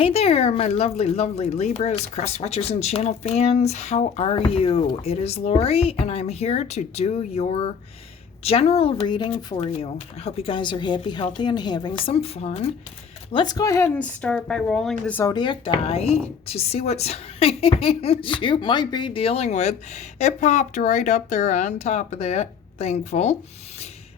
Hey there, my lovely, lovely Libras, cross watchers, and channel fans. How are you? It is Laurie, and I'm here to do your general reading for you. I hope you guys are happy, healthy, and having some fun. Let's go ahead and start by rolling the zodiac die to see what signs you might be dealing with. It popped right up there on top of that. Thankful.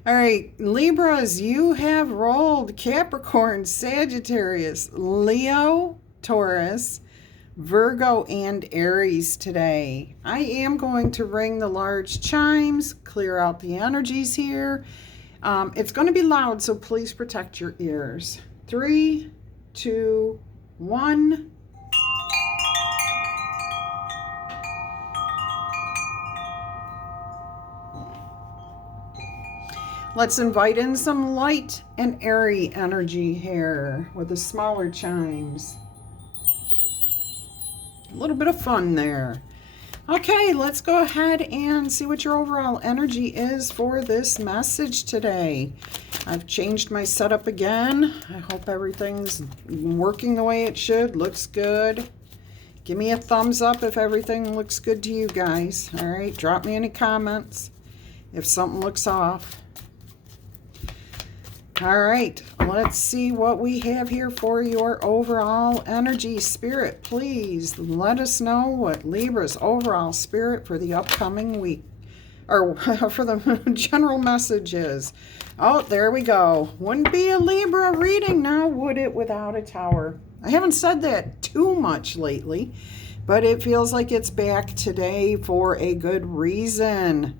All right, Libras, you have rolled Capricorn, Sagittarius, Leo, Taurus, Virgo, and Aries today. I am going to ring the large chimes, clear out the energies here. It's going to be loud, so please protect your ears. 3, 2, 1. Let's invite in some light and airy energy here with the smaller chimes. A little bit of fun there. Okay, let's go ahead and see what your overall energy is for this message today. I've changed my setup again. I hope everything's working the way it should. Looks good. Give me a thumbs up if everything looks good to you guys. All right, drop me any comments if something looks off. All right, let's see what we have here for your overall energy. Spirit, please let us know what Libra's overall spirit for the upcoming week, or for the general message is. Oh, there we go. Wouldn't be a Libra reading now, would it, without a tower? I haven't said that too much lately, but it feels like it's back today for a good reason.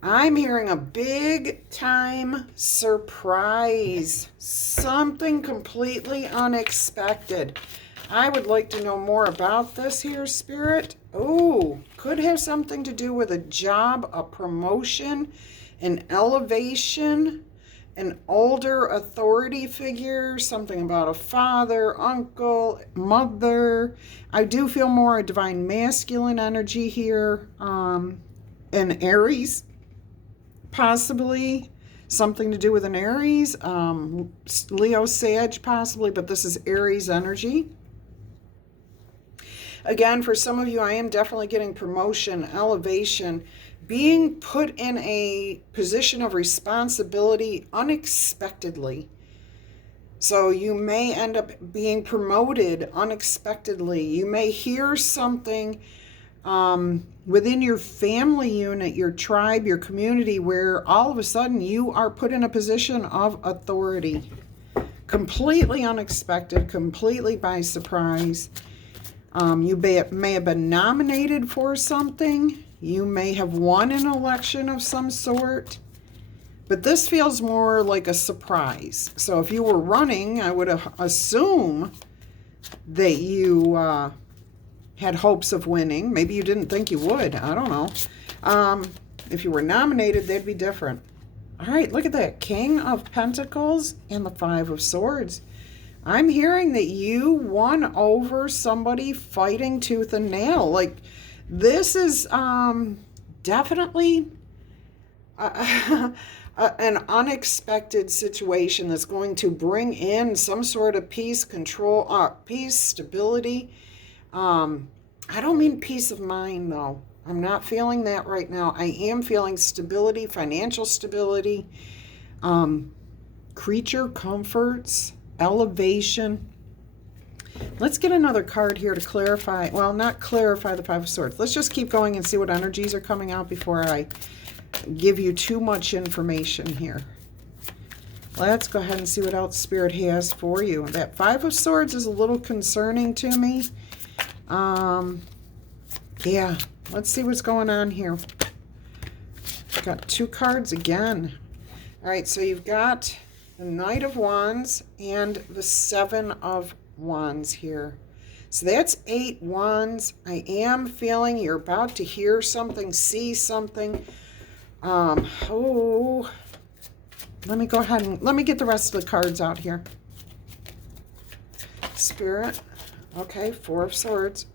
I'm hearing a big time surprise, something completely unexpected. I would like to know more about this here, Spirit. Oh, could have something to do with a job, a promotion, an elevation, an older authority figure, something about a father, uncle, mother. I do feel more a divine masculine energy here, an Aries. Possibly something to do with an Aries, Leo, Sag, possibly, but this is Aries energy. Again, for some of you, I am definitely getting promotion, elevation, being put in a position of responsibility unexpectedly. So you may end up being promoted unexpectedly. You may hear something within your family unit, your tribe, your community, where all of a sudden you are put in a position of authority. Completely unexpected, completely by surprise. You may have been nominated for something. You may have won an election of some sort. But this feels more like a surprise. So if you were running, I would assume that you had hopes of winning. Maybe you didn't think you would. I don't know. If you were nominated, they'd be different. All right, look at that. King of Pentacles and the Five of Swords. I'm hearing that you won over somebody fighting tooth and nail. Like, this is definitely an unexpected situation that's going to bring in some sort of peace, control, peace, stability. I don't mean peace of mind, though. I'm not feeling that right now. I am feeling stability, financial stability, creature comforts, elevation. Let's get another card here to clarify. Well, not clarify the Five of Swords. Let's just keep going and see what energies are coming out before I give you too much information here. Let's go ahead and see what else Spirit has for you. That Five of Swords is a little concerning to me. Yeah, let's see what's going on here. Got two cards again. All right, so you've got the Knight of Wands and the Seven of Wands here. So that's 8 wands. I am feeling you're about to hear something, see something. Oh, let me go ahead and let me get the rest of the cards out here. Spirit. Okay, Four of Swords.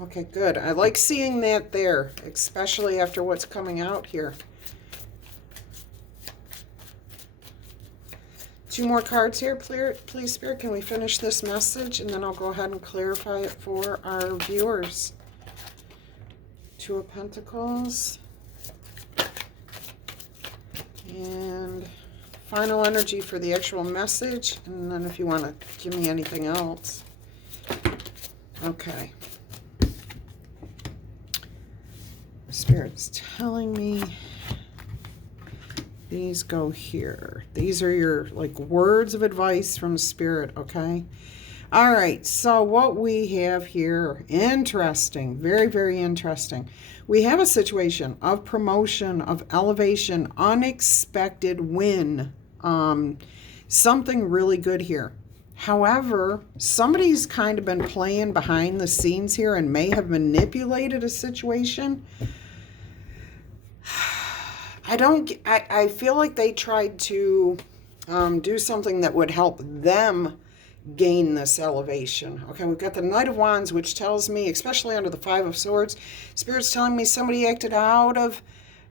Okay, good. I like seeing that there, especially after what's coming out here. 2 more cards here, please, Spirit. Can we finish this message? And then I'll go ahead and clarify it for our viewers. 2 of Pentacles. And final energy for the actual message. And then if you want to give me anything else. Okay. Spirit's telling me these go here. These are your like words of advice from Spirit, okay? All right, so what we have here, interesting, very, very interesting. We have a situation of promotion, of elevation, unexpected win, something really good here. However, somebody's kind of been playing behind the scenes here and may have manipulated a situation. I feel like they tried to do something that would help them gain this elevation. Okay, we've got the Knight of Wands, which tells me, especially under the 5 of Swords, Spirit's telling me somebody acted out of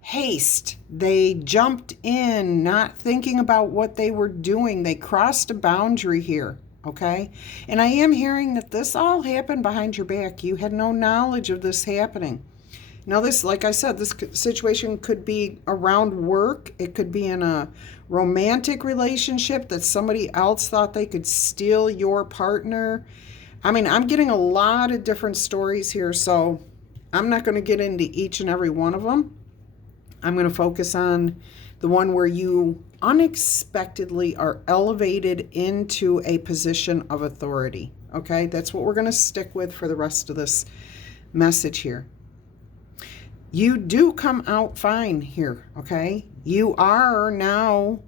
haste. They jumped in, not thinking about what they were doing. They crossed a boundary here, okay? And I am hearing that this all happened behind your back. You had no knowledge of this happening. Now this, like I said, this situation could be around work. It could be in a romantic relationship that somebody else thought they could steal your partner. I mean, I'm getting a lot of different stories here, so I'm not going to get into each and every one of them. I'm going to focus on the one where you unexpectedly are elevated into a position of authority. Okay, that's what we're going to stick with for the rest of this message here. You do come out fine here, okay? You are now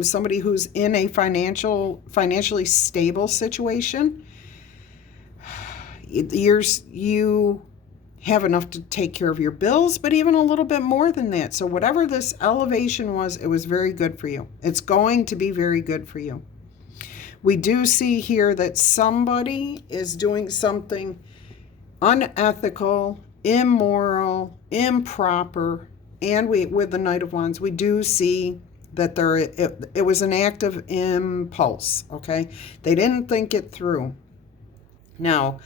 somebody who's in a financially stable situation. You have enough to take care of your bills, but even a little bit more than that. So whatever this elevation was, it was very good for you. It's going to be very good for you. We do see here that somebody is doing something unethical, immoral, improper, and with the Knight of Wands, we do see that it was an act of impulse, okay? They didn't think it through. Now,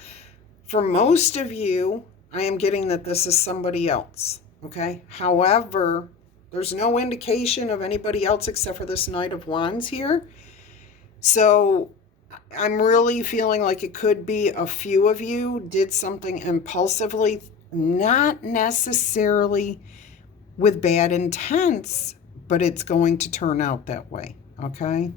for most of you, I am getting that this is somebody else, okay? However, there's no indication of anybody else except for this Knight of Wands here. So I'm really feeling like it could be a few of you did something impulsively, not necessarily with bad intents, but it's going to turn out that way, okay?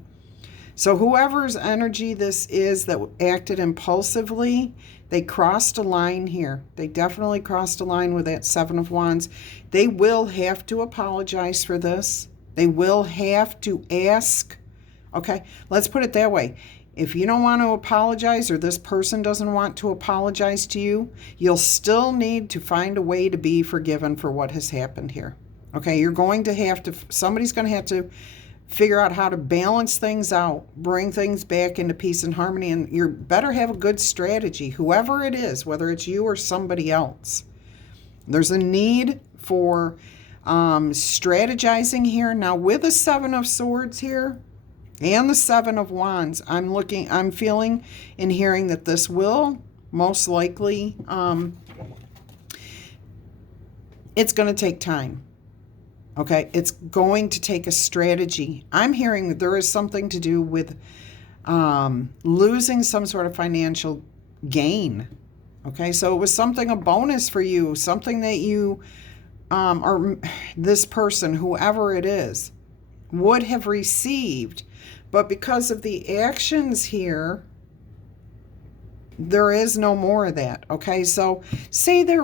So whoever's energy this is that acted impulsively, they crossed a line here. They definitely crossed a line with that 7 of Wands. They will have to apologize for this. They will have to ask, okay? Let's put it that way. If you don't want to apologize or this person doesn't want to apologize to you, you'll still need to find a way to be forgiven for what has happened here. Okay, you're going to have to, somebody's going to have to figure out how to balance things out, bring things back into peace and harmony, and you better have a good strategy, whoever it is, whether it's you or somebody else. There's a need for strategizing here. Now with the 7 of Swords here, and the 7 of Wands, I'm feeling and hearing that this will most likely, it's going to take time. Okay, it's going to take a strategy. I'm hearing that there is something to do with losing some sort of financial gain. Okay, so it was something, a bonus for you, something that you, or this person, whoever it is, would have received. But because of the actions here, there is no more of that, okay? So say that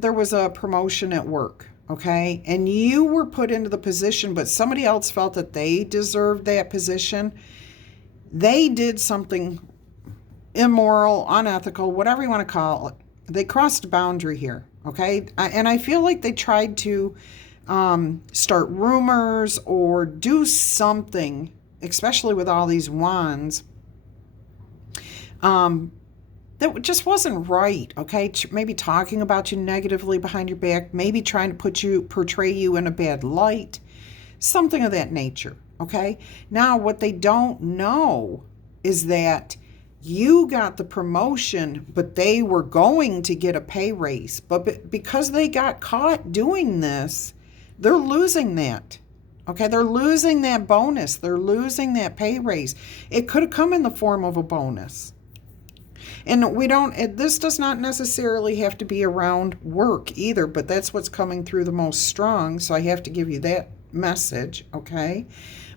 there was a promotion at work, okay? And you were put into the position, but somebody else felt that they deserved that position. They did something immoral, unethical, whatever you want to call it. They crossed a boundary here, okay? And I feel like they tried to start rumors or do something, especially with all these wands, that just wasn't right, okay? Maybe talking about you negatively behind your back, maybe trying to portray you in a bad light. something of that nature, okay? Now, what they don't know is that you got the promotion, but they were going to get a pay raise. But because they got caught doing this, they're losing that. Okay, they're losing that bonus. They're losing that pay raise. It could have come in the form of a bonus. And this does not necessarily have to be around work either, but that's what's coming through the most strong. So I have to give you that message, okay?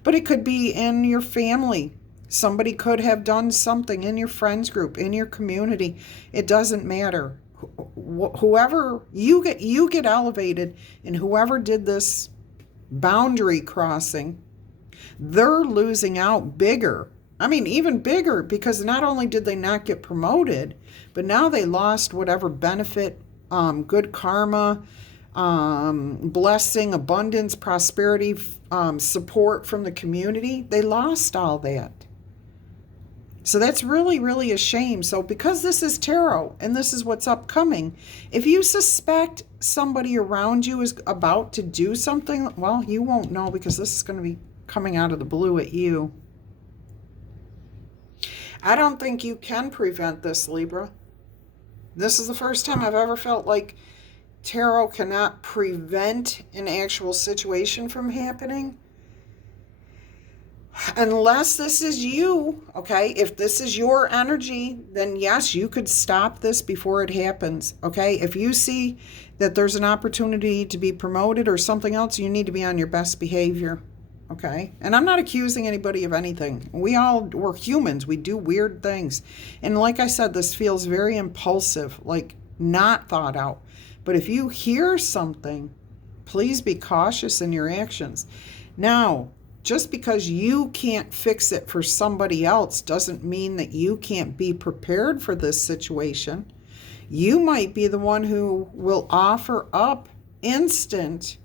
But it could be in your family. Somebody could have done something in your friends group, in your community. It doesn't matter. Whoever you get elevated, and whoever did this boundary crossing, they're losing out bigger. I mean, even bigger, because not only did they not get promoted, but now they lost whatever benefit, good karma, blessing, abundance, prosperity, support from the community. They lost all that. So that's really, really a shame. So because this is tarot and this is what's upcoming, if you suspect somebody around you is about to do something, well, you won't know because this is going to be coming out of the blue at you. I don't think you can prevent this, Libra. This is the first time I've ever felt like tarot cannot prevent an actual situation from happening. Unless this is you, okay? If this is your energy, then yes, you could stop this before it happens, okay? If you see that there's an opportunity to be promoted or something else, you need to be on your best behavior, okay? And I'm not accusing anybody of anything. We're humans. We do weird things. And like I said, this feels very impulsive, like not thought out. But if you hear something, please be cautious in your actions. Now, just because you can't fix it for somebody else doesn't mean that you can't be prepared for this situation. You might be the one who will offer up instant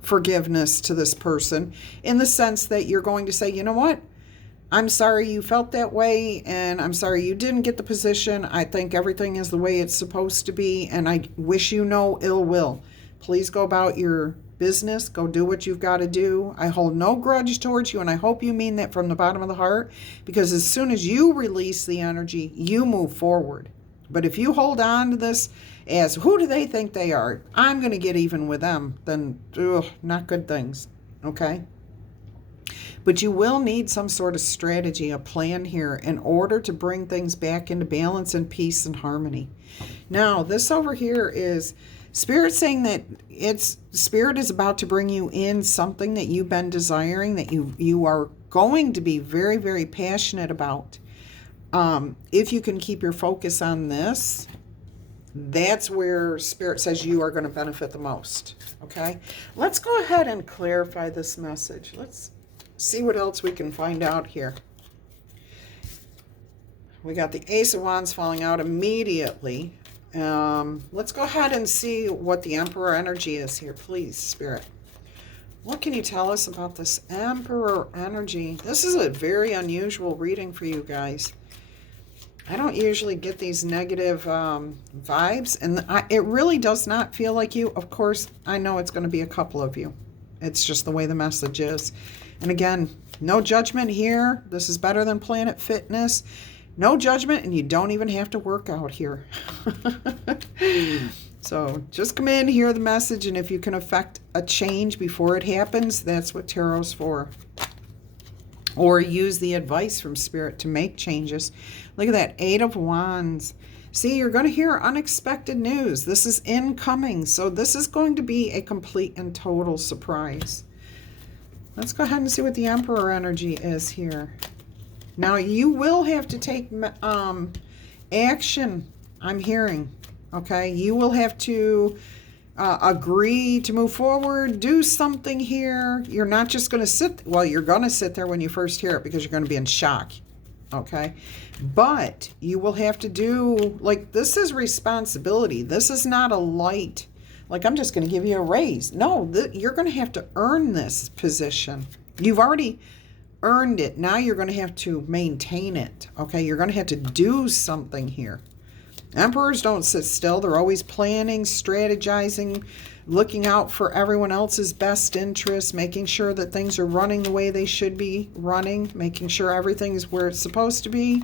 forgiveness to this person, in the sense that you're going to say, you know what? I'm sorry you felt that way, and I'm sorry you didn't get the position. I think everything is the way it's supposed to be, and I wish you no ill will. Please go about your business. Go do what you've got to do. I hold no grudge towards you, and I hope you mean that from the bottom of the heart, because as soon as you release the energy, you move forward. But if you hold on to this as, who do they think they are? I'm going to get even with them. Then, not good things. Okay? But you will need some sort of strategy, a plan here, in order to bring things back into balance and peace and harmony. Now, this over here is Spirit saying that Spirit is about to bring you in something that you've been desiring, that you are going to be very, very passionate about. If you can keep your focus on this, that's where Spirit says you are going to benefit the most. Okay? Let's go ahead and clarify this message. Let's see what else we can find out here. We got the Ace of Wands falling out immediately. Let's go ahead and see what the Emperor energy is here, please, Spirit. What can you tell us about this Emperor energy? This is a very unusual reading for you guys. I don't usually get these negative vibes, and it really does not feel like you. Of course, I know it's going to be a couple of you. It's just the way the message is. And again, no judgment here. This is better than Planet Fitness. No judgment, and you don't even have to work out here. So just come in, hear the message, and if you can affect a change before it happens, that's what Tarot's for. Or use the advice from Spirit to make changes. Look at that, 8 of Wands. See, you're going to hear unexpected news. This is incoming, so this is going to be a complete and total surprise. Let's go ahead and see what the Emperor energy is here. Now, you will have to take action, I'm hearing, okay? You will have to agree to move forward, do something here. You're not just going to sit, well, you're going to sit there when you first hear it because you're going to be in shock, okay? But you will have to do, like, this is responsibility. This is not a light, like, I'm just going to give you a raise. No, you're going to have to earn this position. You've already earned it. Now you're going to have to maintain it, okay? You're going to have to do something here, Emperors don't sit still. They're always planning, strategizing, looking out for everyone else's best interests, making sure that things are running the way they should be running, making sure everything is where it's supposed to be,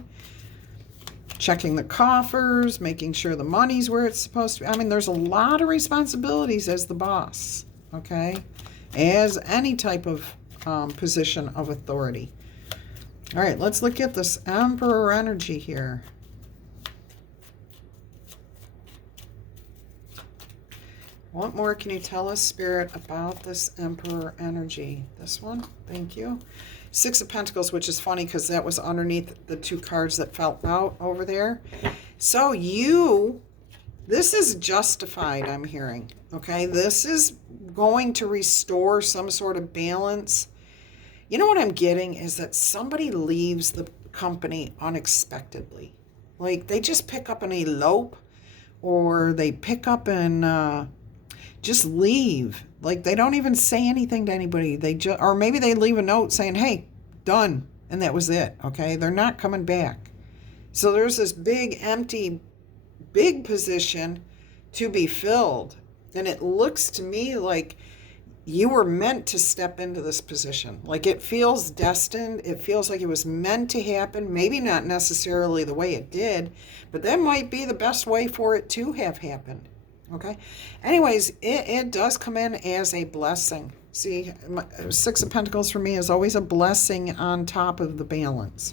checking the coffers, making sure the money's where it's supposed to be. I mean, there's a lot of responsibilities as the boss, okay? As any type of position of authority. All right, let's look at this Emperor energy here. What more can you tell us, Spirit, about this Emperor energy? This one, thank you. Six of Pentacles, which is funny because that was underneath the two cards that fell out over there. So this is justified, I'm hearing, okay? This is going to restore some sort of balance. You know what I'm getting is that somebody leaves the company unexpectedly. Like they just pick up and elope, or they pick up and just leave. Like they don't even say anything to anybody. Or maybe they leave a note saying, hey, done. And that was it. Okay. They're not coming back. So there's this big empty, big position to be filled. And it looks to me like you were meant to step into this position. Like it feels destined. It feels like it was meant to happen. Maybe not necessarily the way it did, but that might be the best way for it to have happened. Okay. Anyways, it does come in as a blessing. See, Six of Pentacles for me is always a blessing on top of the balance.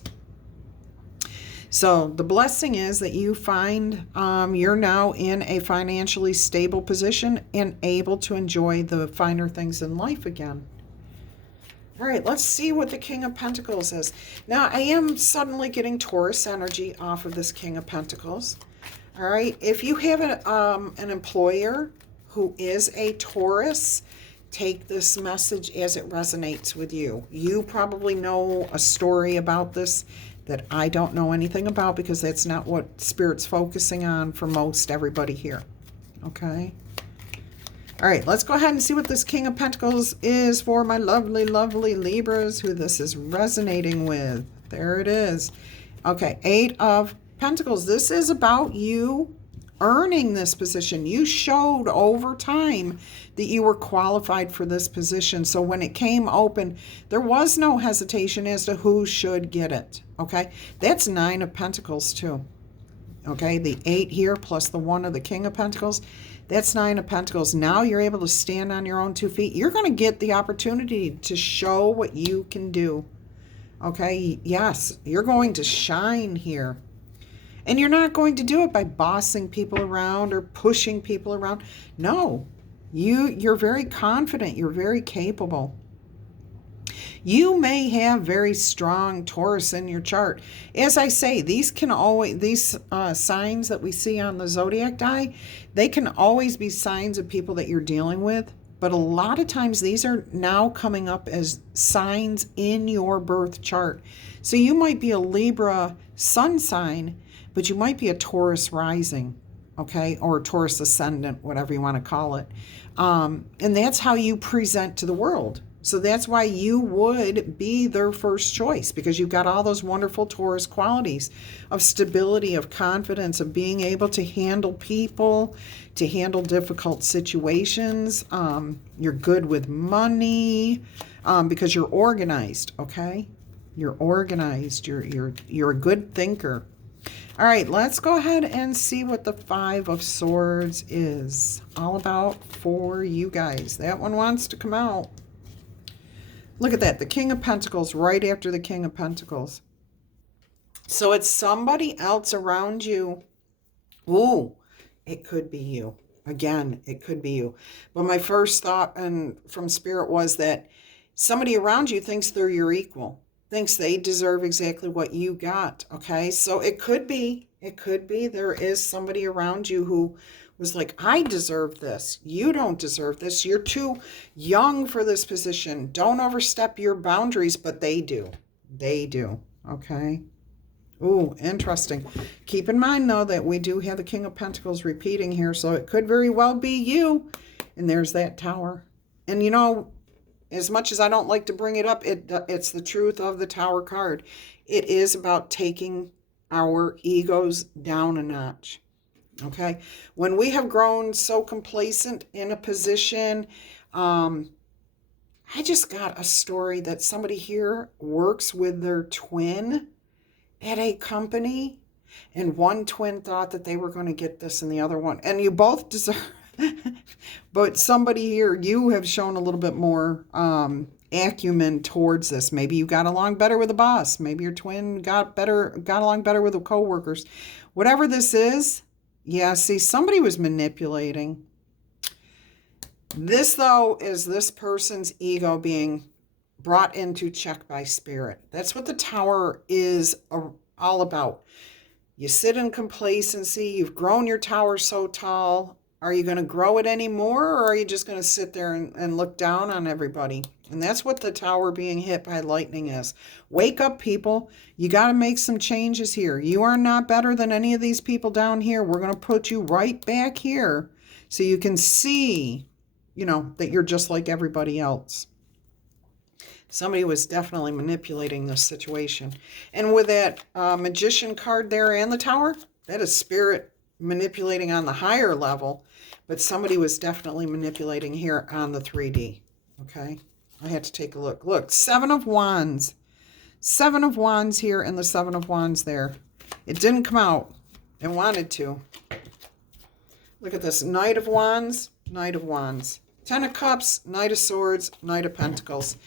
So the blessing is that you find you're now in a financially stable position and able to enjoy the finer things in life again. All right, let's see what the King of Pentacles is. Now, I am suddenly getting Taurus energy off of this King of Pentacles. All right, if you have an employer who is a Taurus, take this message as it resonates with you. You probably know a story about this that I don't know anything about because that's not what Spirit's focusing on for most everybody here. Okay? All right, let's go ahead and see what this King of Pentacles is for my lovely, lovely Libras, who this is resonating with. There it is. Okay, Eight of Pentacles. This is about you earning this position. You showed over time that you were qualified for this position. So when it came open, there was no hesitation as to who should get it. Okay, that's Nine of Pentacles too. Okay, the 8 here plus the 1 of the King of Pentacles. That's Nine of Pentacles. Now you're able to stand on your own 2 feet. You're going to get the opportunity to show what you can do. Okay, yes, you're going to shine here. And you're not going to do it by bossing people around or pushing people around. No, you're very confident. You're very capable. You may have very strong Taurus in your chart. As I say, these signs that we see on the zodiac die, they can always be signs of people that you're dealing with. But a lot of times these are now coming up as signs in your birth chart. So you might be a Libra sun sign, but you might be a Taurus rising, okay, or a Taurus ascendant, whatever you want to call it. And that's how you present to the world. So that's why you would be their first choice, because you've got all those wonderful Taurus qualities of stability, of confidence, of being able to handle people, to handle difficult situations. You're good with money because you're organized, okay? You're organized. You're a good thinker. All right, let's go ahead and see what the Five of Swords is all about for you guys. That one wants to come out. Look at that, the King of Pentacles right after the King of Pentacles. So it's somebody else around you. Ooh, it could be you. Again, it could be you. But my first thought and from Spirit was that somebody around you thinks they're your equal. Thinks they deserve exactly what you got, okay? So it could be there is somebody around you who was like, I deserve this. You don't deserve this. You're too young for this position. Don't overstep your boundaries, but they do. They do, okay? Ooh, interesting. Keep in mind, though, that we do have the King of Pentacles repeating here, so it could very well be you. And there's that Tower. And, you know, as much as I don't like to bring it up, it's the truth of the Tower card. It is about taking our egos down a notch. Okay. When we have grown so complacent in a position, um, I just got a story that somebody here works with their twin at a company, and one twin thought that they were going to get this and the other one, and you both deserve, but somebody here, you have shown a little bit more acumen towards this. Maybe you got along better with the boss. Maybe your twin got along better with the coworkers. Whatever this is, yeah, see, somebody was manipulating. This, though, is this person's ego being brought into check by spirit. That's what the tower is all about. You sit in complacency. You've grown your tower so tall. Are you going to grow it anymore, or are you just going to sit there and look down on everybody? And that's what the tower being hit by lightning is. Wake up, people. You got to make some changes here. You are not better than any of these people down here. We're going to put you right back here so you can see, that you're just like everybody else. Somebody was definitely manipulating this situation. And with that magician card there and the tower, that is spirit manipulating on the higher level, but somebody was definitely manipulating here on the 3D. Okay, I had to take a look. Look, 7 of Wands. 7 of Wands here and the 7 of Wands there. It didn't come out. It wanted to. Look at this. Knight of Wands, Knight of Wands. 10 of Cups, Knight of Swords, Knight of Pentacles.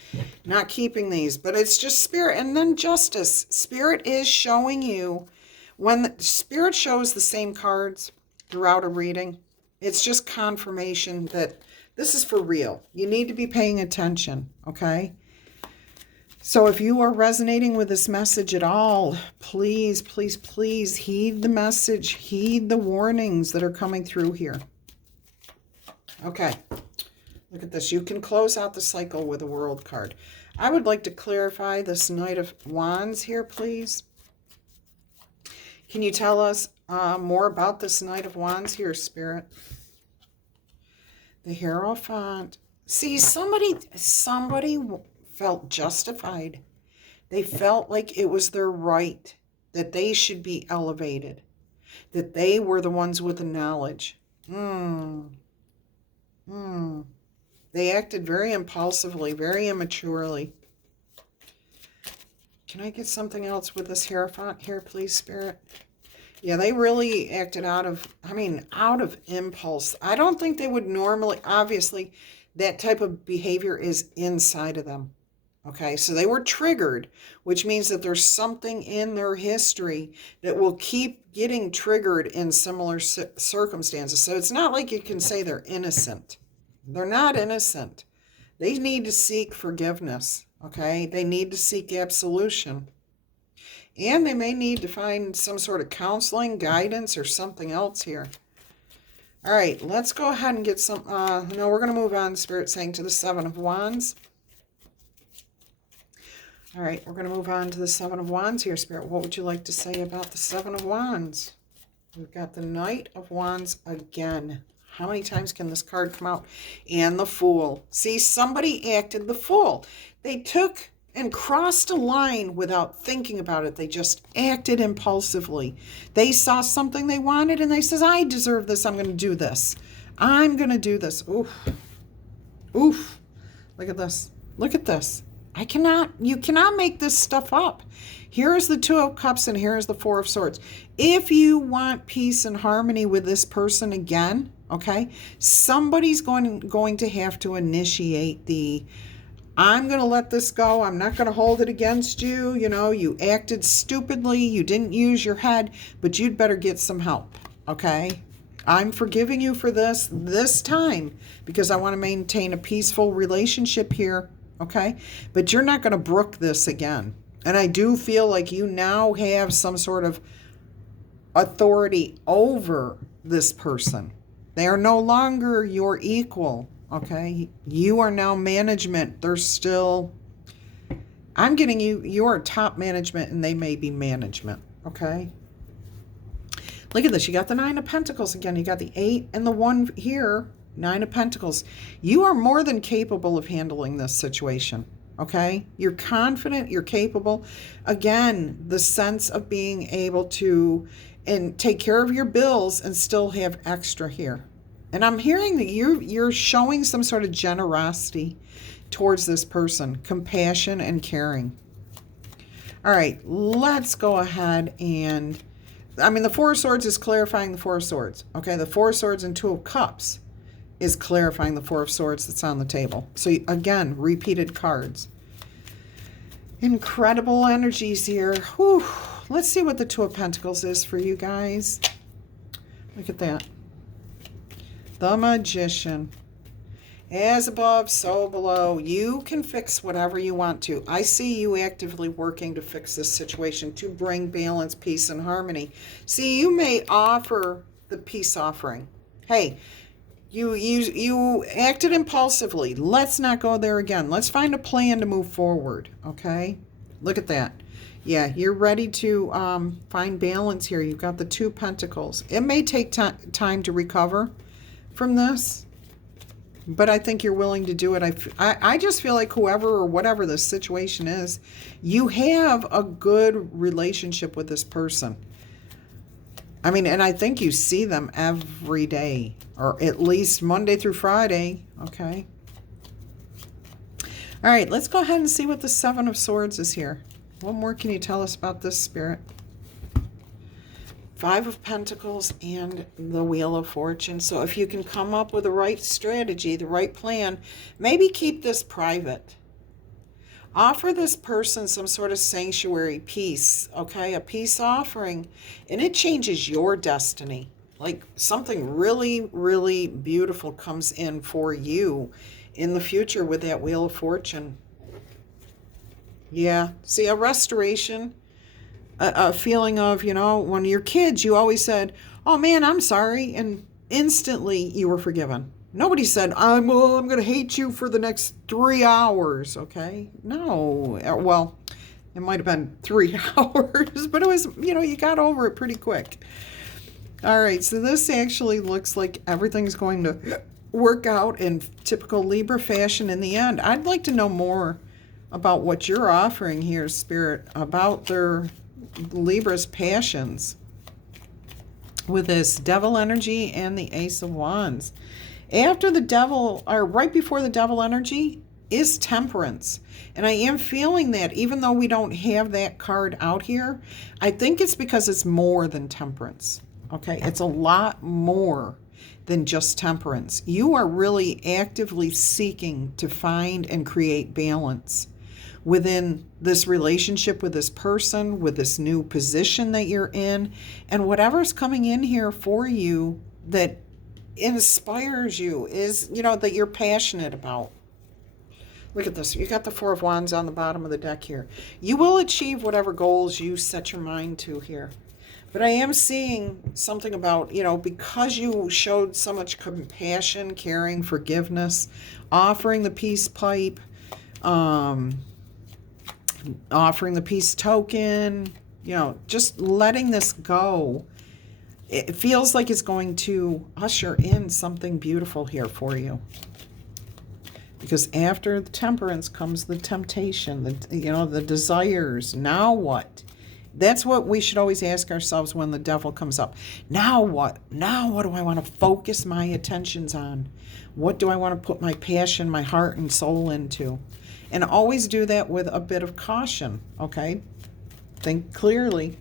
Not keeping these, but it's just Spirit. And then Justice. Spirit is showing you, when the Spirit shows the same cards throughout a reading, it's just confirmation that this is for real. You need to be paying attention, okay? So if you are resonating with this message at all, please, please, please heed the message. Heed the warnings that are coming through here. Okay. Look at this. You can close out the cycle with a World card. I would like to clarify this Knight of Wands here, please. Can you tell us more about this Knight of Wands here, Spirit? The Hierophant. See, somebody felt justified. They felt like it was their right, that they should be elevated, that they were the ones with the knowledge. They acted very impulsively, very immaturely. Can I get something else with this Hierophant here, please, Spirit? Yeah, they really acted out of impulse. I don't think they would normally, obviously, that type of behavior is inside of them. Okay, so they were triggered, which means that there's something in their history that will keep getting triggered in similar circumstances. So it's not like you can say they're innocent. They're not innocent. They need to seek forgiveness, okay? They need to seek absolution. And they may need to find some sort of counseling, guidance, or something else here. All right, let's go ahead and get some... no, we're going to move on, Spirit saying, to the 7 of Wands. All right, we're going to move on to the 7 of Wands here, Spirit. What would you like to say about the 7 of Wands? We've got the Knight of Wands again. How many times can this card come out? And the Fool. See, somebody acted the fool. They took and crossed a line without thinking about it. They just acted impulsively. They saw something they wanted and they says, I deserve this. I'm going to do this. I'm going to do this. Oof. Oof. Look at this. Look at this. You cannot make this stuff up. Here is the 2 of Cups and here is the 4 of Swords. If you want peace and harmony with this person again, okay, somebody's going to have to initiate the, I'm going to let this go. I'm not going to hold it against you. You acted stupidly. You didn't use your head, but you'd better get some help, okay? I'm forgiving you for this time because I want to maintain a peaceful relationship here, okay? But you're not going to brook this again. And I do feel like you now have some sort of authority over this person. They are no longer your equal, okay? You are now management. They're still, I'm getting you're top management and they may be management, okay? Look at this. You got the 9 of Pentacles again. You got the 8 and the 1 here, 9 of Pentacles. You are more than capable of handling this situation, okay? You're confident, you're capable. Again, the sense of being able to and take care of your bills and still have extra here. And I'm hearing that you're showing some sort of generosity towards this person, compassion and caring. All right, let's go ahead and, the Four of Swords is clarifying the Four of Swords. Okay, the Four of Swords and Two of Cups is clarifying the Four of Swords that's on the table. So again, repeated cards. Incredible energies here. Whew. Let's see what the Two of Pentacles is for you guys. Look at that. The Magician. As above, so below. You can fix whatever you want to. I see you actively working to fix this situation, to bring balance, peace, and harmony. See, you may offer the peace offering. Hey, you acted impulsively. Let's not go there again. Let's find a plan to move forward, okay? Look at that. Yeah, you're ready to find balance here. You've got the Two Pentacles. It may take time to recover from this, but I think you're willing to do it. I just feel like whoever or whatever the situation is, you have a good relationship with this person. And I think you see them every day, or at least Monday through Friday, okay? All right, let's go ahead and see what the Seven of Swords is here. What more can you tell us about this, Spirit? Five of Pentacles and the Wheel of Fortune. So if you can come up with the right strategy, the right plan, maybe keep this private. Offer this person some sort of sanctuary, peace, okay? A peace offering, and it changes your destiny. Like something really, really beautiful comes in for you in the future with that Wheel of Fortune. Yeah, see, a restoration, a feeling of, when you're kids, you always said, oh man, I'm sorry. And instantly you were forgiven. Nobody said, I'm going to hate you for the next 3 hours. Okay. No. Well, it might've been 3 hours, but it was, you got over it pretty quick. All right. So this actually looks like everything's going to work out in typical Libra fashion in the end. I'd like to know more about what you're offering here, Spirit, about their Libra's passions with this Devil energy and the Ace of Wands. After the Devil, or right before the Devil energy, is Temperance. And I am feeling that even though we don't have that card out here, I think it's because it's more than Temperance. Okay, it's a lot more than just Temperance. You are really actively seeking to find and create balance within this relationship with this person, with this new position that you're in, and whatever's coming in here for you that inspires you is, that you're passionate about. Look at this. You got the Four of Wands on the bottom of the deck here. You will achieve whatever goals you set your mind to here. But I am seeing something about, because you showed so much compassion, caring, forgiveness, offering the peace pipe, offering the peace token, just letting this go. It feels like it's going to usher in something beautiful here for you. Because after the Temperance comes the temptation, the desires. Now what? That's what we should always ask ourselves when the Devil comes up. Now what? Now what do I want to focus my attentions on? What do I want to put my passion, my heart, and soul into? And always do that with a bit of caution, okay? Think clearly,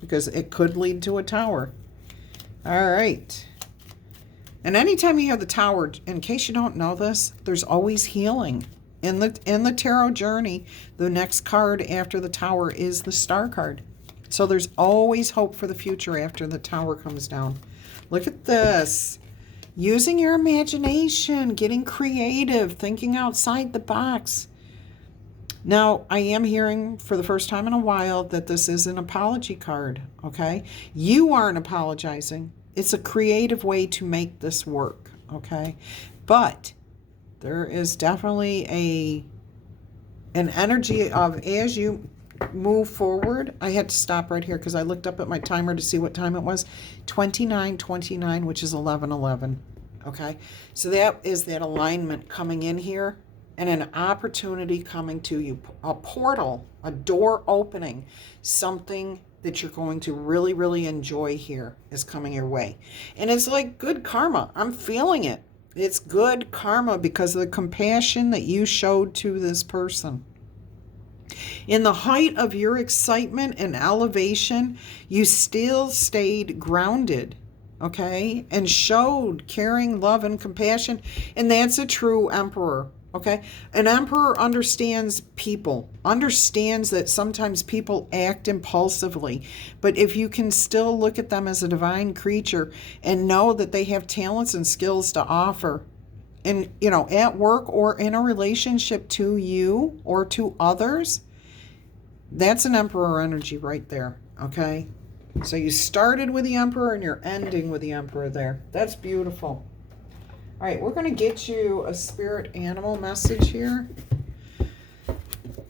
because it could lead to a Tower. All right. And anytime you have the Tower, in case you don't know this, there's always healing. In the tarot journey, the next card after the Tower is the Star card. So there's always hope for the future after the Tower comes down. Look at this. Using your imagination, getting creative, thinking outside the box. Now, I am hearing for the first time in a while that this is an apology card, okay? You aren't apologizing. It's a creative way to make this work, okay? But there is definitely an energy of, as you move forward, I had to stop right here because I looked up at my timer to see what time it was. 29:29, which is 11:11, okay? So that is that alignment coming in here. And an opportunity coming to you, a portal, a door opening, something that you're going to really, really enjoy here is coming your way. And it's like good karma. I'm feeling it. It's good karma because of the compassion that you showed to this person. In the height of your excitement and elevation, you still stayed grounded, okay? And showed caring, love, and compassion. And that's a true emperor, okay? An emperor understands people, understands that sometimes people act impulsively. But if you can still look at them as a divine creature and know that they have talents and skills to offer, and, at work or in a relationship to you or to others, that's an emperor energy right there, okay? So you started with the emperor and you're ending with the emperor there. That's beautiful. All right, we're going to get you a spirit animal message here.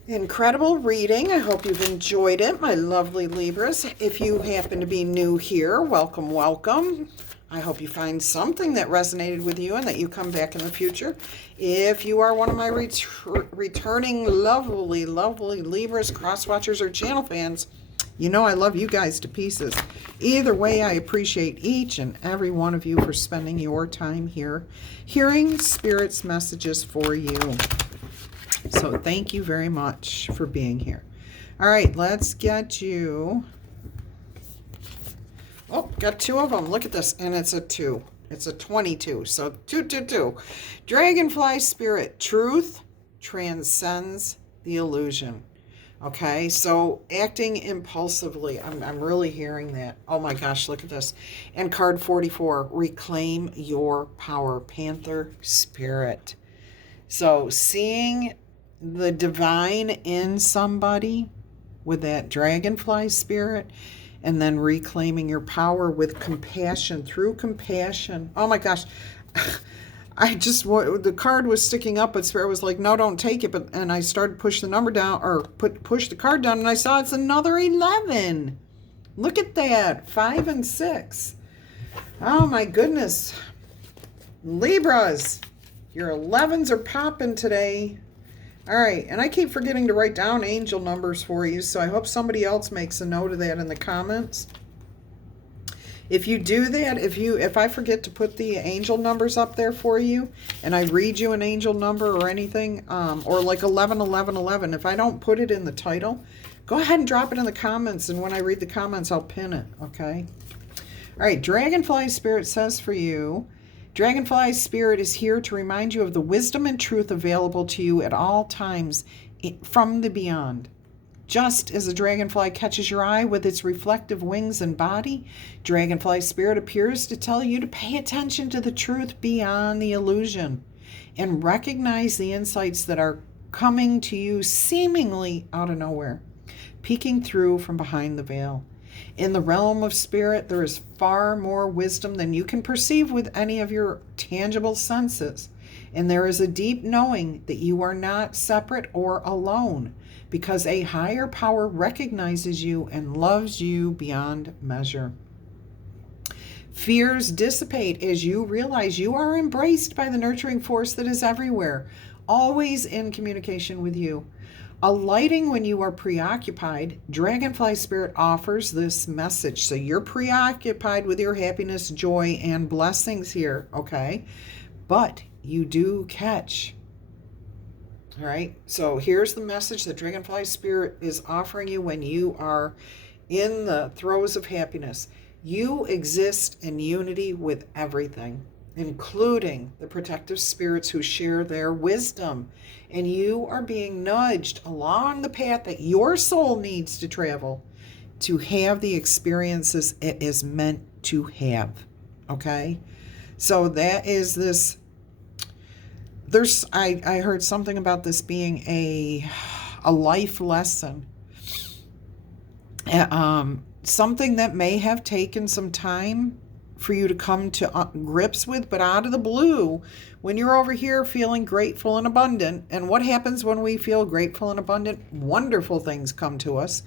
Incredible reading. I hope you've enjoyed it, my lovely Libras. If you happen to be new here, welcome, welcome. I hope you find something that resonated with you and that you come back in the future. If you are one of my returning lovely, lovely Libras, cross-watchers, or channel fans, you know I love you guys to pieces. Either way, I appreciate each and every one of you for spending your time here, hearing Spirit's messages for you. So thank you very much for being here. All right, let's get you... Oh, got two of them. Look at this. And it's a 2. It's a 22. So 2, 2, 2. Dragonfly spirit. Truth transcends the illusion. Okay, so acting impulsively. I'm really hearing that. Oh my gosh, look at this. And card 44. Reclaim your power. Panther spirit. So seeing the divine in somebody with that dragonfly spirit, and then reclaiming your power with compassion, through compassion. Oh my gosh. The card was sticking up, but Spirit was like, no, don't take it. And I started push the number down, or push the card down, and I saw it's another 11. Look at that. 5 and 6. Oh my goodness. Libras, your 11s are popping today. All right, and I keep forgetting to write down angel numbers for you, so I hope somebody else makes a note of that in the comments. If you do that, if I forget to put the angel numbers up there for you, and I read you an angel number or anything, or like 11, 11, 11, if I don't put it in the title, go ahead and drop it in the comments, and when I read the comments, I'll pin it, okay? All right, Dragonfly Spirit says for you, Dragonfly Spirit is here to remind you of the wisdom and truth available to you at all times from the beyond. Just as a dragonfly catches your eye with its reflective wings and body, Dragonfly Spirit appears to tell you to pay attention to the truth beyond the illusion and recognize the insights that are coming to you seemingly out of nowhere, peeking through from behind the veil. In the realm of spirit, there is far more wisdom than you can perceive with any of your tangible senses. And there is a deep knowing that you are not separate or alone, because a higher power recognizes you and loves you beyond measure. Fears dissipate as you realize you are embraced by the nurturing force that is everywhere, always in communication with you. Alighting when you are preoccupied, Dragonfly Spirit offers this message. So you're preoccupied with your happiness, joy, and blessings here, okay? But you do catch. All right? So here's the message that Dragonfly Spirit is offering you when you are in the throes of happiness. You exist in unity with everything, including the protective spirits who share their wisdom. And you are being nudged along the path that your soul needs to travel to have the experiences it is meant to have. Okay? So that is this. I heard something about this being a life lesson. Something that may have taken some time for you to come to grips with, but out of the blue, when you're over here feeling grateful and abundant, and what happens when we feel grateful and abundant? Wonderful things come to us.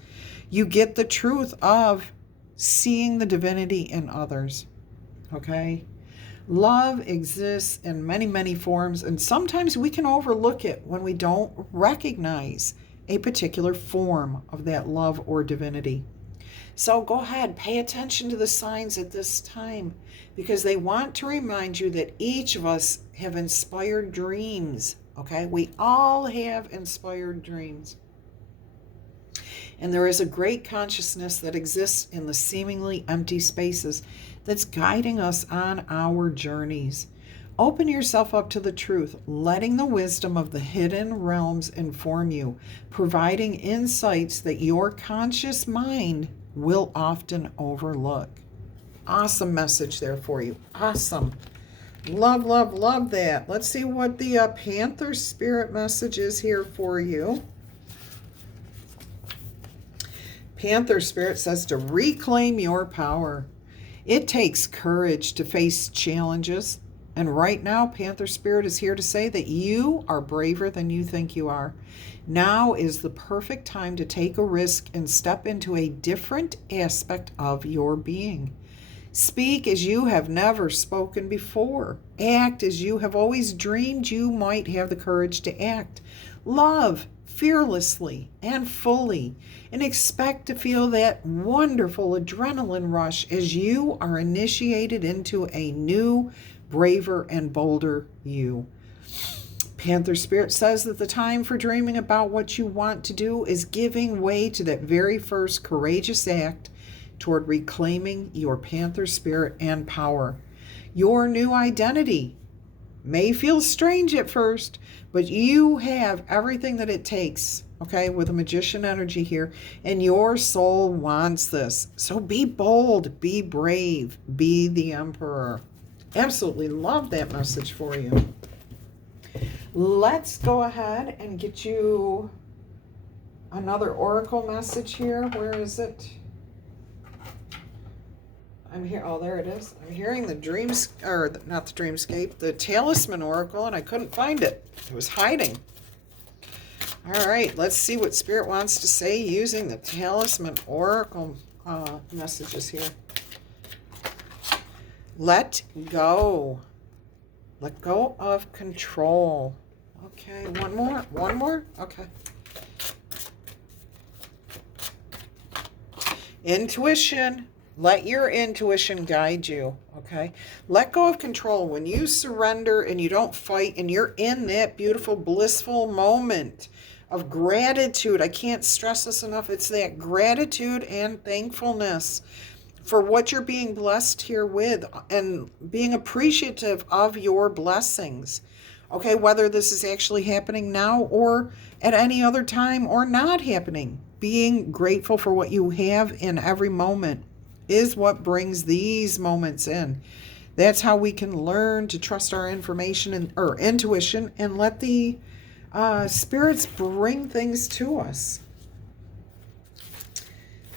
You get the truth of seeing the divinity in others, okay? Love exists in many, many forms, and sometimes we can overlook it when we don't recognize a particular form of that love or divinity. So go ahead, pay attention to the signs at this time, because they want to remind you that each of us have inspired dreams. Okay, we all have inspired dreams. And there is a great consciousness that exists in the seemingly empty spaces that's guiding us on our journeys. Open yourself up to the truth, letting the wisdom of the hidden realms inform you, providing insights that your conscious mind will often overlook. Awesome message there for you. Awesome. Love, love, love that. Let's see what the Panther Spirit message is here for you. Panther Spirit says to reclaim your power. It takes courage to face challenges. And right now, Panther Spirit is here to say that you are braver than you think you are. Now is the perfect time to take a risk and step into a different aspect of your being. Speak as you have never spoken before. Act as you have always dreamed you might have the courage to act. Love fearlessly and fully, and expect to feel that wonderful adrenaline rush as you are initiated into a new, braver, and bolder you. Panther Spirit says that the time for dreaming about what you want to do is giving way to that very first courageous act toward reclaiming your Panther Spirit and power. Your new identity may feel strange at first, but you have everything that it takes, okay, with a magician energy here, and your soul wants this. So be bold, be brave, be the emperor. Absolutely love that message for you. Let's go ahead and get you another oracle message here. Where is it? I'm here. Oh, there it is. I'm hearing the dreams, or not the dreamscape, the talisman oracle, and I couldn't find it. It was hiding. All right, let's see what Spirit wants to say using the talisman oracle messages here. Let go. Let go of control. Okay, one more. Okay. Intuition. Let your intuition guide you, okay? Let go of control. When you surrender and you don't fight and you're in that beautiful, blissful moment of gratitude, I can't stress this enough, it's that gratitude and thankfulness for what you're being blessed here with and being appreciative of your blessings, okay? Whether this is actually happening now or at any other time or not happening, being grateful for what you have in every moment is what brings these moments in. That's how we can learn to trust our information or intuition and let the spirits bring things to us.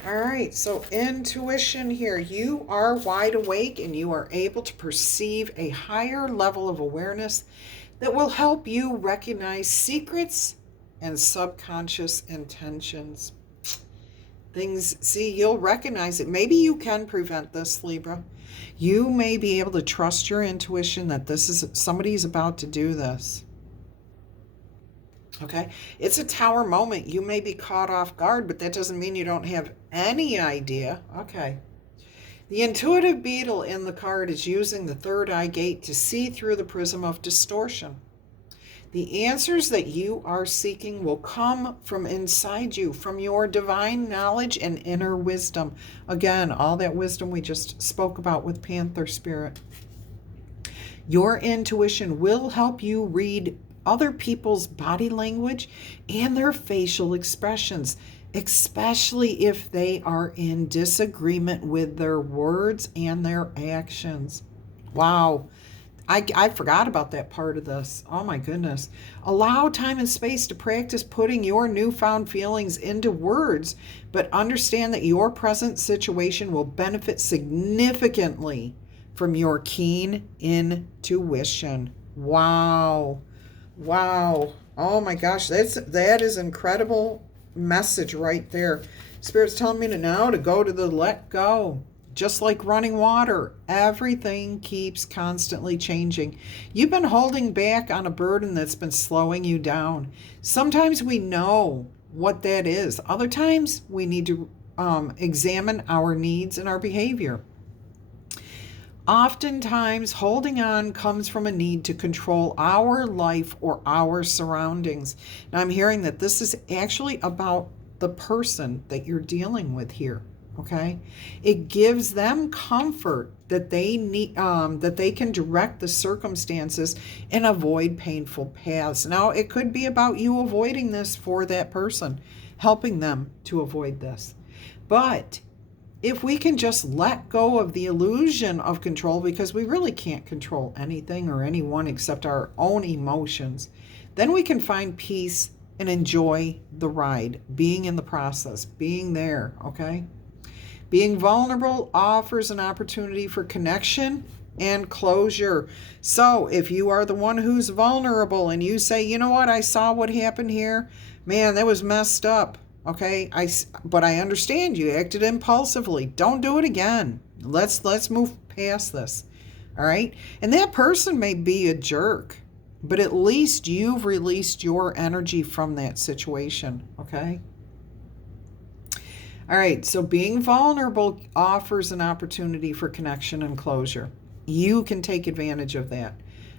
All right, so intuition here. You are wide awake and you are able to perceive a higher level of awareness that will help you recognize secrets and subconscious intentions. Things, see, you'll recognize it. Maybe you can prevent this, Libra. You may be able to trust your intuition that this is somebody's about to do this. Okay, it's a tower moment. You may be caught off guard, but that doesn't mean you don't have any idea. Okay. The intuitive beetle in the card is using the third eye gate to see through the prism of distortion. The answers that you are seeking will come from inside you, from your divine knowledge and inner wisdom. Again, all that wisdom we just spoke about with Panther Spirit. Your intuition will help you read other people's body language and their facial expressions, especially if they are in disagreement with their words and their actions. Wow. I forgot about that part of this. Oh my goodness. Allow time and space to practice putting your newfound feelings into words, but understand that your present situation will benefit significantly from your keen intuition. Wow. Wow. Oh my gosh, that is incredible message right there. Spirit's telling me to go to the let go. Just like running water, everything keeps constantly changing. You've been holding back on a burden that's been slowing you down. Sometimes we know what that is. Other times we need to examine our needs and our behavior. Oftentimes, holding on comes from a need to control our life or our surroundings. Now, I'm hearing that this is actually about the person that you're dealing with here. Okay, it gives them comfort that they need, that they can direct the circumstances and avoid painful paths. Now, it could be about you avoiding this for that person, helping them to avoid this. But if we can just let go of the illusion of control, because we really can't control anything or anyone except our own emotions, then we can find peace and enjoy the ride, being in the process, being there, okay? Being vulnerable offers an opportunity for connection and closure. So if you are the one who's vulnerable and you say, you know what, I saw what happened here, man, that was messed up. Okay, but I understand you acted impulsively. Don't do it again. Let's move past this. All right? And that person may be a jerk, but at least you've released your energy from that situation, okay? All right, so being vulnerable offers an opportunity for connection and closure. You can take advantage of that.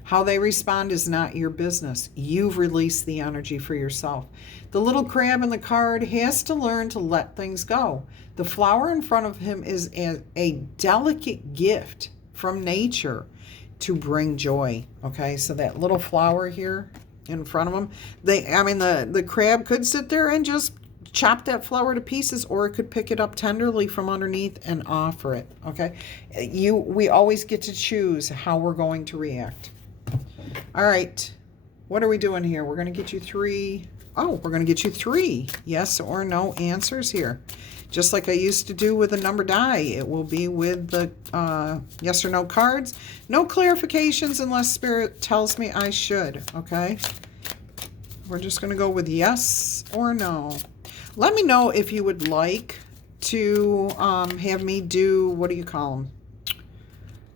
How they respond is not your business. You've released the energy for yourself. The little crab in the card has to learn to let things go. The flower in front of him is a delicate gift from nature to bring joy. Okay, so that little flower here in front of him, the crab could sit there and just chop that flower to pieces, or it could pick it up tenderly from underneath and offer it. Okay, we always get to choose how we're going to react. All right, what are we doing here? We're going to get you three yes or no answers here. Just like I used to do with the number die, it will be with the yes or no cards. No clarifications unless Spirit tells me I should, okay? We're just going to go with yes or no. Let me know if you would like to have me do, what do you call them?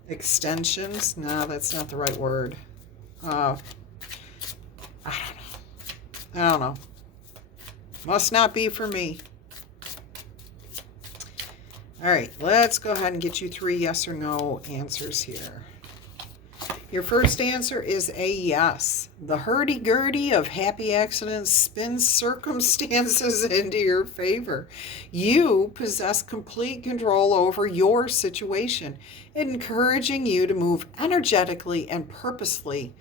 Extensions? No, that's not the right word. I don't know. Must not be for me. All right, let's go ahead and get you three yes or no answers here. Your first answer is a yes. The hurdy-gurdy of happy accidents spins circumstances into your favor. You possess complete control over your situation, encouraging you to move energetically and purposely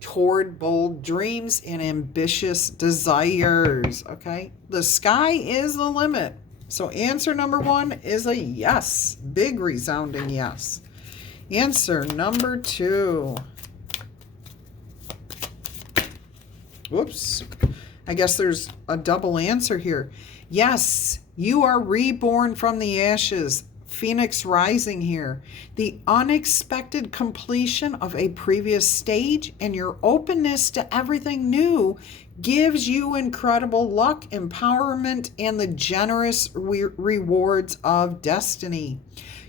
toward bold dreams and ambitious desires, okay? The sky is the limit. So answer number one is a yes. Big resounding yes. Answer number two. Whoops. I guess there's a double answer here. Yes, you are reborn from the ashes. Phoenix rising here. The unexpected completion of a previous stage and your openness to everything new gives you incredible luck, empowerment, and the generous rewards of destiny.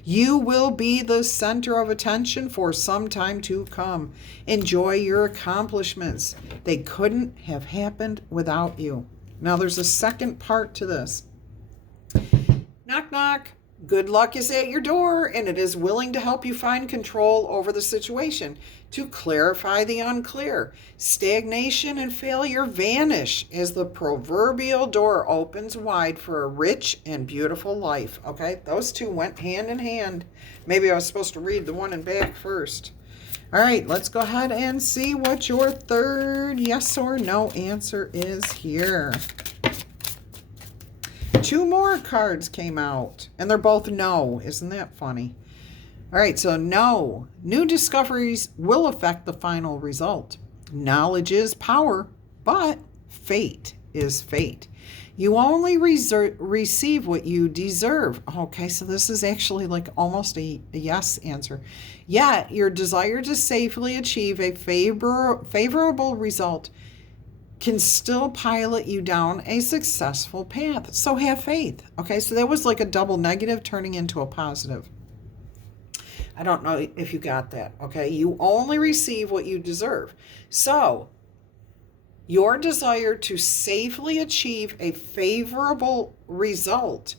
You will be the center of attention for some time to come. Enjoy your accomplishments. They couldn't have happened without you. Now there's a second part to this. Knock, knock. Good luck is at your door, and it is willing to help you find control over the situation, to clarify the unclear. Stagnation and failure vanish as the proverbial door opens wide for a rich and beautiful life. Okay, those two went hand in hand. Maybe I was supposed to read the one in back first. All right, let's go ahead and see what your third yes or no answer is here. Two more cards came out, and they're both no. Isn't that funny? All right, so no. New discoveries will affect the final result. Knowledge is power, but fate is fate. You only receive what you deserve. Okay, so this is actually like almost a yes answer. Yet, your desire to safely achieve a favorable result can still pilot you down a successful path. So have faith. Okay, so that was like a double negative turning into a positive. I don't know if you got that. Okay, you only receive what you deserve. So your desire to safely achieve a favorable result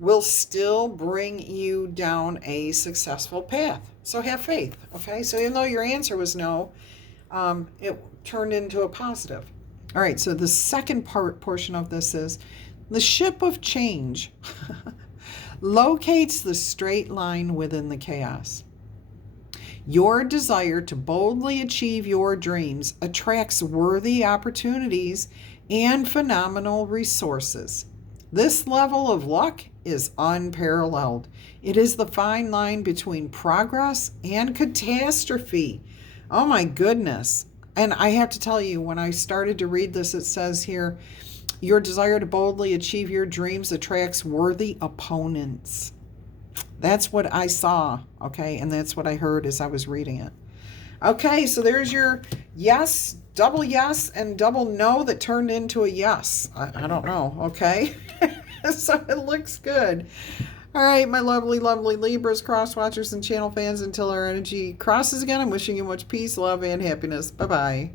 will still bring you down a successful path. So have faith, okay? So even though your answer was no, it turned into a positive. All right, so the second portion of this is the ship of change locates the straight line within the chaos. Your desire to boldly achieve your dreams attracts worthy opportunities and phenomenal resources. This level of luck is unparalleled. It is the fine line between progress and catastrophe. Oh my goodness. And I have to tell you, when I started to read this, it says here, your desire to boldly achieve your dreams attracts worthy opponents. That's what I saw, okay? And that's what I heard as I was reading it. Okay, so there's your yes, and double no that turned into a yes. I don't know, okay? So it looks good. All right, my lovely, lovely Libras, cross watchers, and channel fans, until our energy crosses again, I'm wishing you much peace, love, and happiness. Bye-bye.